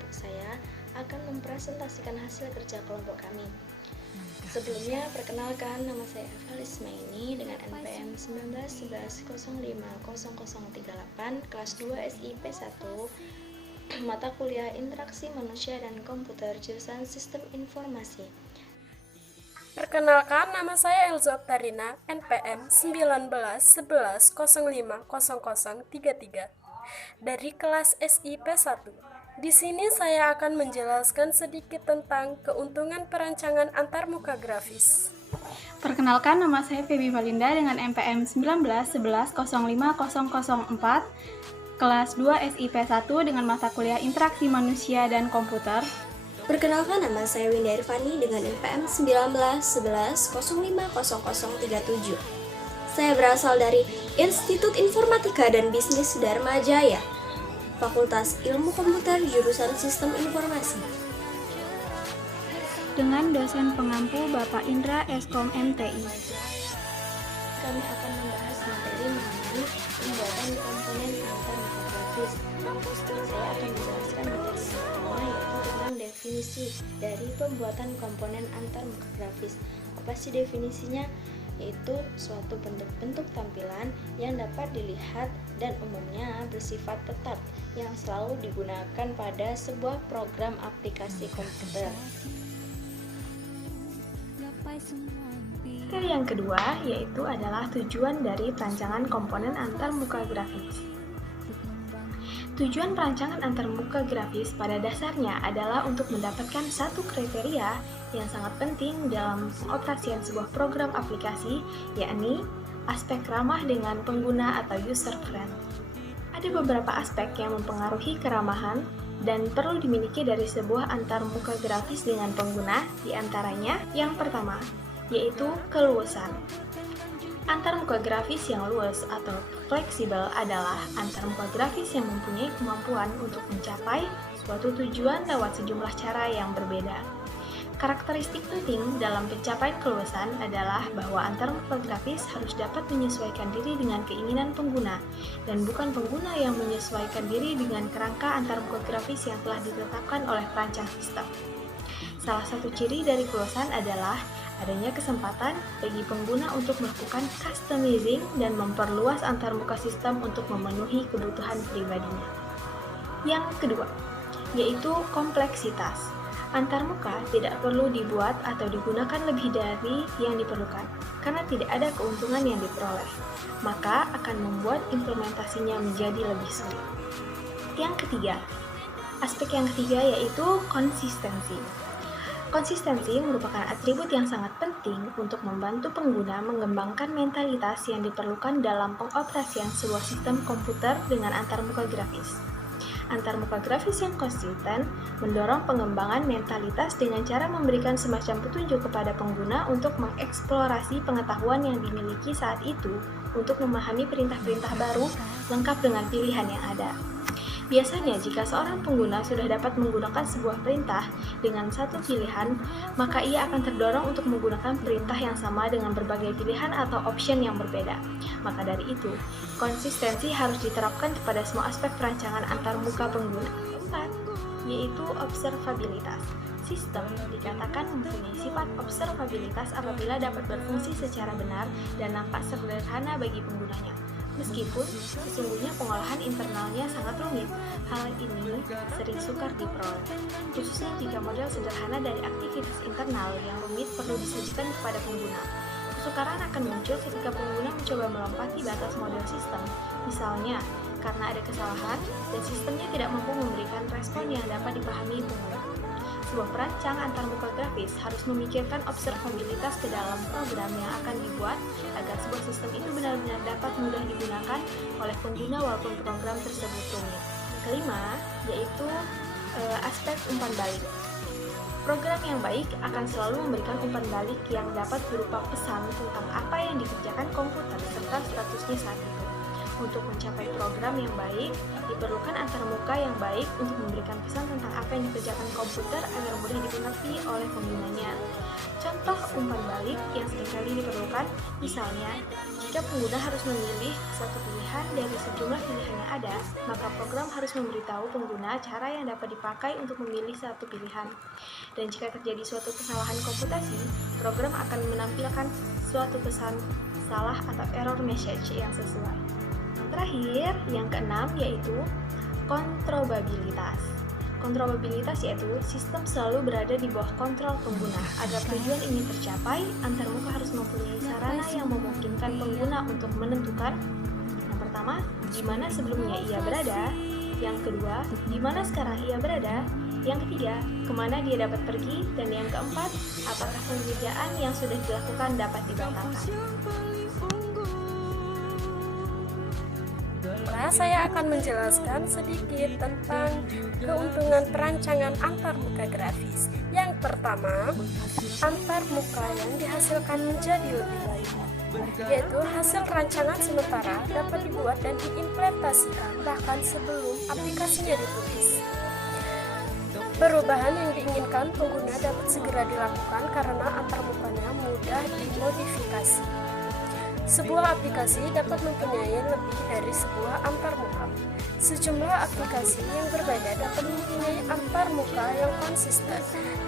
kelompok saya akan mempresentasikan hasil kerja kelompok kami. Sebelumnya, perkenalkan, nama saya Eva Lismaini dengan NPM 1911050038 kelas 2 SIP 1, mata kuliah Interaksi Manusia dan Komputer, jurusan Sistem Informasi. Perkenalkan, nama saya Elza Oktarina, NPM 1911050033 dari kelas SIP 1. Di sini saya akan menjelaskan sedikit tentang keuntungan perancangan antarmuka grafis. Perkenalkan, nama saya Feby Valinda dengan NPM 1911050004 kelas 2 SIP 1 dengan mata kuliah Interaksi Manusia dan Komputer. Perkenalkan, nama saya Winda Irvani dengan NPM 1911050037. Saya berasal dari Institut Informatika dan Bisnis Dharma Jaya, Fakultas Ilmu Komputer, jurusan Sistem Informasi. Dengan dosen pengampu Bapak Indra Eskom MTI. Kami akan membahas materi mengenai pembuatan komponen antarmuka grafis. Saya akan menjelaskan materi yang pertama, yaitu tentang definisi dari pembuatan komponen antarmuka grafis. Apa sih definisinya? Yaitu suatu bentuk-bentuk tampilan yang dapat dilihat dan umumnya bersifat tetap yang selalu digunakan pada sebuah program aplikasi komputer. Materi yang kedua yaitu adalah tujuan dari perancangan komponen antarmuka grafis. Tujuan perancangan antarmuka grafis pada dasarnya adalah untuk mendapatkan satu kriteria yang sangat penting dalam pengoperasian sebuah program aplikasi, yakni aspek ramah dengan pengguna atau user friend. Ada beberapa aspek yang mempengaruhi keramahan dan perlu dimiliki dari sebuah antarmuka grafis dengan pengguna, di antaranya yang pertama, yaitu keluasan. Antarmuka grafis yang luas atau fleksibel adalah antarmuka grafis yang mempunyai kemampuan untuk mencapai suatu tujuan lewat sejumlah cara yang berbeda. Karakteristik penting dalam pencapaian keluasan adalah bahwa antarmuka grafis harus dapat menyesuaikan diri dengan keinginan pengguna, dan bukan pengguna yang menyesuaikan diri dengan kerangka antarmuka grafis yang telah ditetapkan oleh perancang sistem. Salah satu ciri dari keluasan adalah adanya kesempatan bagi pengguna untuk melakukan customizing dan memperluas antarmuka sistem untuk memenuhi kebutuhan pribadinya. Yang kedua, yaitu kompleksitas. Antarmuka tidak perlu dibuat atau digunakan lebih dari yang diperlukan, karena tidak ada keuntungan yang diperoleh, maka akan membuat implementasinya menjadi lebih sulit. Yang ketiga, aspek yang ketiga yaitu konsistensi. Konsistensi merupakan atribut yang sangat penting untuk membantu pengguna mengembangkan mentalitas yang diperlukan dalam pengoperasian sebuah sistem komputer dengan antarmuka grafis. Antarmuka grafis yang konsisten mendorong pengembangan mentalitas dengan cara memberikan semacam petunjuk kepada pengguna untuk mengeksplorasi pengetahuan yang dimiliki saat itu untuk memahami perintah-perintah baru lengkap dengan pilihan yang ada. Biasanya, jika seorang pengguna sudah dapat menggunakan sebuah perintah dengan satu pilihan, maka ia akan terdorong untuk menggunakan perintah yang sama dengan berbagai pilihan atau option yang berbeda. Maka dari itu, konsistensi harus diterapkan kepada semua aspek perancangan antarmuka pengguna. Keempat, yaitu observabilitas. Sistem dikatakan mempunyai sifat observabilitas apabila dapat berfungsi secara benar dan nampak sederhana bagi penggunanya. Meskipun sesungguhnya pengolahan internalnya sangat rumit, hal ini sering sukar diperoleh, khususnya jika model sederhana dari aktivitas internal yang rumit perlu disajikan kepada pengguna. Kesukaran akan muncul ketika pengguna mencoba melompati batas model sistem, misalnya karena ada kesalahan dan sistemnya tidak mampu memberikan respon yang dapat dipahami pengguna. Sebuah perancang antarmuka grafis harus memikirkan observabilitas ke dalam program yang akan dibuat agar sebuah sistem itu benar-benar dapat mudah digunakan oleh pengguna walaupun program tersebut rumit. Kelima, yaitu aspek umpan balik. Program yang baik akan selalu memberikan umpan balik yang dapat berupa pesan tentang apa yang dikerjakan komputer serta statusnya saat itu. Untuk mencapai program yang baik, diperlukan antarmuka yang baik untuk memberikan pesan tentang apa yang dikerjakan komputer agar mudah dimengerti oleh penggunanya. Contoh umpan balik yang seringkali diperlukan, misalnya, Jika pengguna harus memilih suatu pilihan dari sejumlah pilihan yang ada, maka program harus memberitahu pengguna cara yang dapat dipakai untuk memilih satu pilihan. Dan jika terjadi suatu kesalahan komputasi, program akan menampilkan suatu pesan salah atau error message yang sesuai. Yang terakhir, yang keenam, yaitu kontrolabilitas. Kontrolabilitas yaitu sistem selalu berada di bawah kontrol pengguna. Agar tujuan ini tercapai, antarmuka harus mempunyai sarana yang memungkinkan pengguna untuk menentukan: yang pertama, di mana sebelumnya ia berada; yang kedua, di mana sekarang ia berada; yang ketiga, kemana dia dapat pergi; dan yang keempat, apakah pengerjaan yang sudah dilakukan dapat dibatalkan. Saya akan menjelaskan sedikit tentang keuntungan perancangan antarmuka grafis. Yang pertama, antarmuka yang dihasilkan menjadi lebih baik, yaitu hasil rancangan sementara dapat dibuat dan diimplementasikan bahkan sebelum aplikasinya ditulis. Perubahan yang diinginkan pengguna dapat segera dilakukan karena antarmukanya mudah dimodifikasi. Sebuah aplikasi dapat mempunyai lebih dari sebuah antarmuka. Sejumlah aplikasi yang berbeda dapat mempunyai antarmuka yang konsisten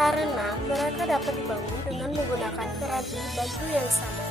karena mereka dapat dibangun dengan menggunakan peranti bantu yang sama.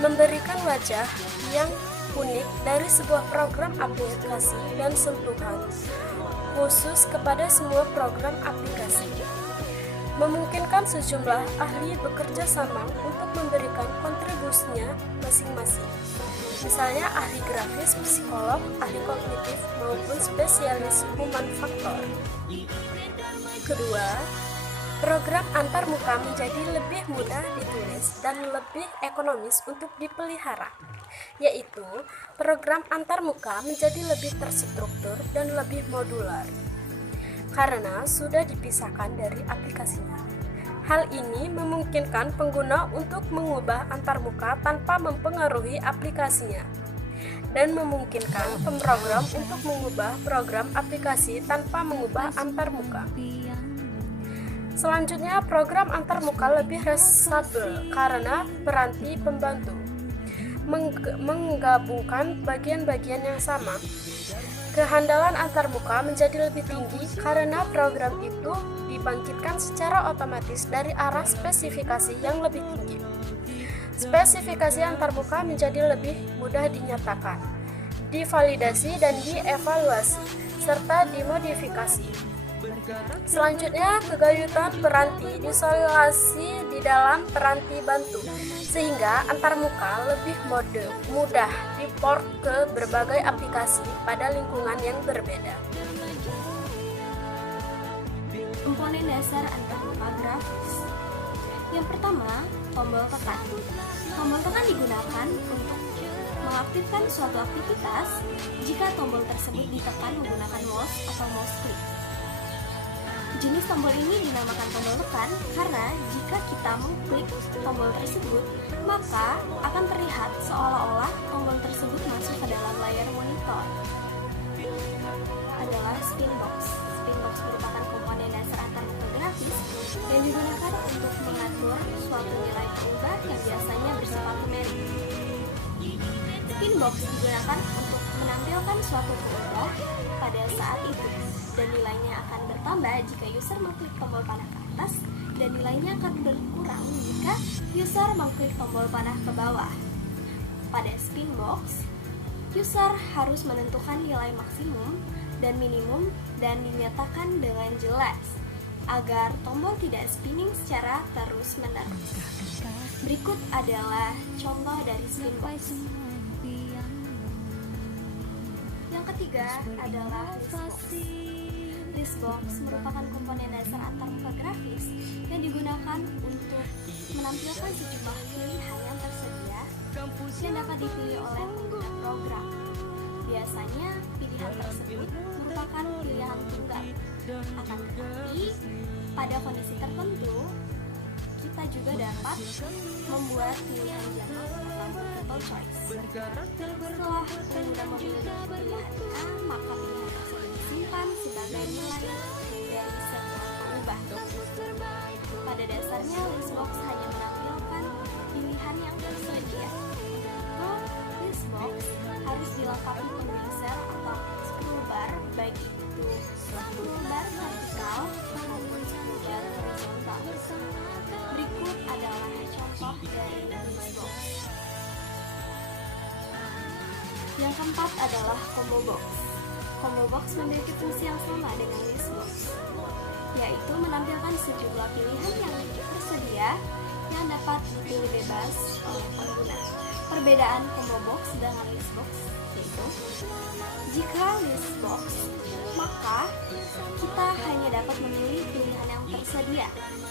Memberikan wajah yang unik dari sebuah program aplikasi dan sentuhan khusus kepada semua program aplikasi. Memungkinkan sejumlah ahli bekerja sama untuk memberikan kontribusinya masing-masing. Misalnya ahli grafis, psikolog, ahli kognitif, maupun spesialis human factor. Kedua, program antarmuka menjadi lebih mudah ditulis dan lebih ekonomis untuk dipelihara, yaitu program antarmuka menjadi lebih terstruktur dan lebih modular karena sudah dipisahkan dari aplikasinya. Hal ini memungkinkan pengguna untuk mengubah antarmuka tanpa mempengaruhi aplikasinya dan memungkinkan pemrogram untuk mengubah program aplikasi tanpa mengubah antarmuka. Selanjutnya, program antarmuka lebih resabel karena peranti pembantu menggabungkan bagian-bagian yang sama. Kehandalan antarmuka menjadi lebih tinggi karena program itu dibangkitkan secara otomatis dari arah spesifikasi yang lebih tinggi. Spesifikasi antarmuka menjadi lebih mudah dinyatakan, divalidasi dan dievaluasi, serta dimodifikasi. Selanjutnya, kegayutan peranti disolasi di dalam peranti bantu, sehingga antarmuka lebih mudah diport ke berbagai aplikasi pada lingkungan yang berbeda. Komponen dasar antarmuka grafis. Yang pertama, tombol tekan. Tombol tekan digunakan untuk mengaktifkan suatu aktivitas jika tombol tersebut ditekan menggunakan mouse atau mouse click. Jenis tombol ini dinamakan tombol tekan karena jika kita mengklik tombol tersebut, maka akan terlihat seolah-olah tombol tersebut masuk ke dalam layar monitor. Adalah spin box. Spin box merupakan komponen dasar antarmuka grafis yang digunakan untuk mengatur suatu nilai berubah yang biasanya bersifat numerik. Spin box digunakan untuk menampilkan suatu berubah pada saat itu, dan nilainya akan bertambah jika user mengklik tombol panah ke atas, dan nilainya akan berkurang jika user mengklik tombol panah ke bawah. Pada spin box, user harus menentukan nilai maksimum dan minimum dan dinyatakan dengan jelas agar tombol tidak spinning secara terus-menerus. Berikut adalah contoh dari spin box. Yang ketiga adalah list box. List box merupakan komponen dasar antarmuka grafis yang digunakan untuk menampilkan sejumlah pilihan yang tersedia yang dapat dipilih oleh pengguna program. Biasanya pilihan tersebut merupakan pilihan tunggal. Akan tetapi, pada kondisi tertentu, kita juga dapat membuat pilihan jamak atau multiple choice. Setelah pengguna memilih pilihan A, maka pilihan tersebut disimpan sebagai nilai dari sebuah pengubah. Pada dasarnya, list box hanya menampilkan pilihan yang tersedia. Untuk dilengkapi penggeser atau scroll bar, baik itu scroll bar vertikal maupun scroll bar horizontal. Berikut adalah contoh dari list box. Yang keempat adalah combo box. Combo box memiliki fungsi yang sama dengan list box, yaitu menampilkan sejumlah pilihan yang tersedia yang dapat dipilih bebas oleh pengguna. Perbedaan combo box dengan list box yaitu, jika list box, maka kita hanya dapat memilih pilihan yang tersedia,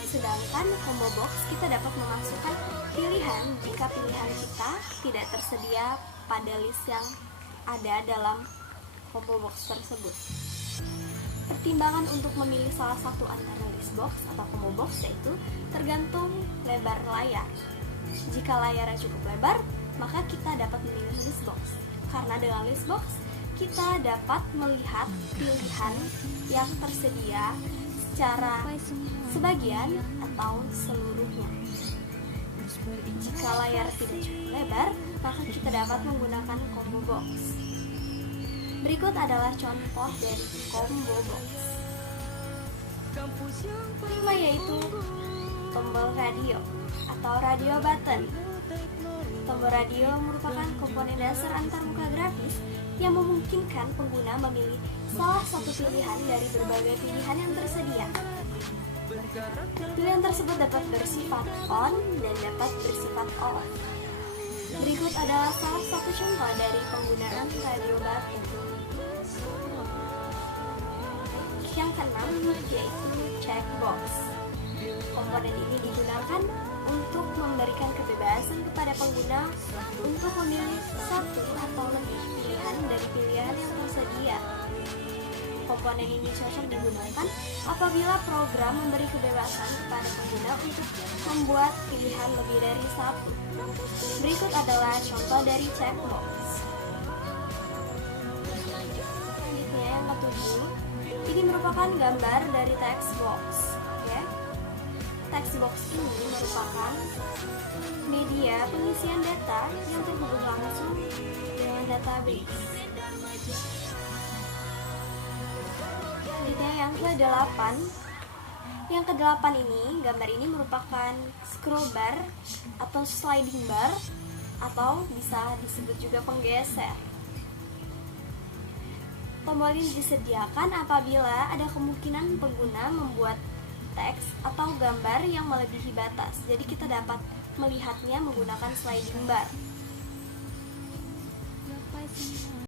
sedangkan combo box kita dapat memasukkan pilihan jika pilihan kita tidak tersedia pada list yang ada dalam combo box tersebut. Pertimbangan untuk memilih salah satu antara list box atau combo box yaitu tergantung lebar layar. Jika layarnya cukup lebar, maka kita dapat memilih list box. Karena dengan list box, kita dapat melihat pilihan yang tersedia secara sebagian atau seluruhnya. Jika layar tidak cukup lebar, maka kita dapat menggunakan combo box. Berikut adalah contoh dari combo box. Pertama yaitu tombol radio atau radio button. Tombol radio merupakan komponen dasar antarmuka grafis yang memungkinkan pengguna memilih salah satu pilihan dari berbagai pilihan yang tersedia. Pilihan tersebut dapat bersifat on dan dapat bersifat off. Berikut adalah salah satu contoh dari penggunaan radio button. Yang keenam yaitu checkbox. Komponen ini digunakan untuk memberikan kebebasan kepada pengguna untuk memilih satu atau lebih pilihan dari pilihan yang tersedia. Komponen ini cocok digunakan apabila program memberi kebebasan kepada pengguna untuk membuat pilihan lebih dari satu. Berikut adalah contoh dari checkbox. Selanjutnya yang ketujuh, ini merupakan gambar dari text box. Oke. Text box ini merupakan media pengisian data yang terhubung langsung dengan database. Selanjutnya yang ke-8. Yang ke-8 ini, gambar ini merupakan scroll bar atau sliding bar atau bisa disebut juga penggeser. Tombol ini disediakan apabila ada kemungkinan pengguna membuat teks atau gambar yang melebihi batas. Jadi kita dapat melihatnya menggunakan sliding bar.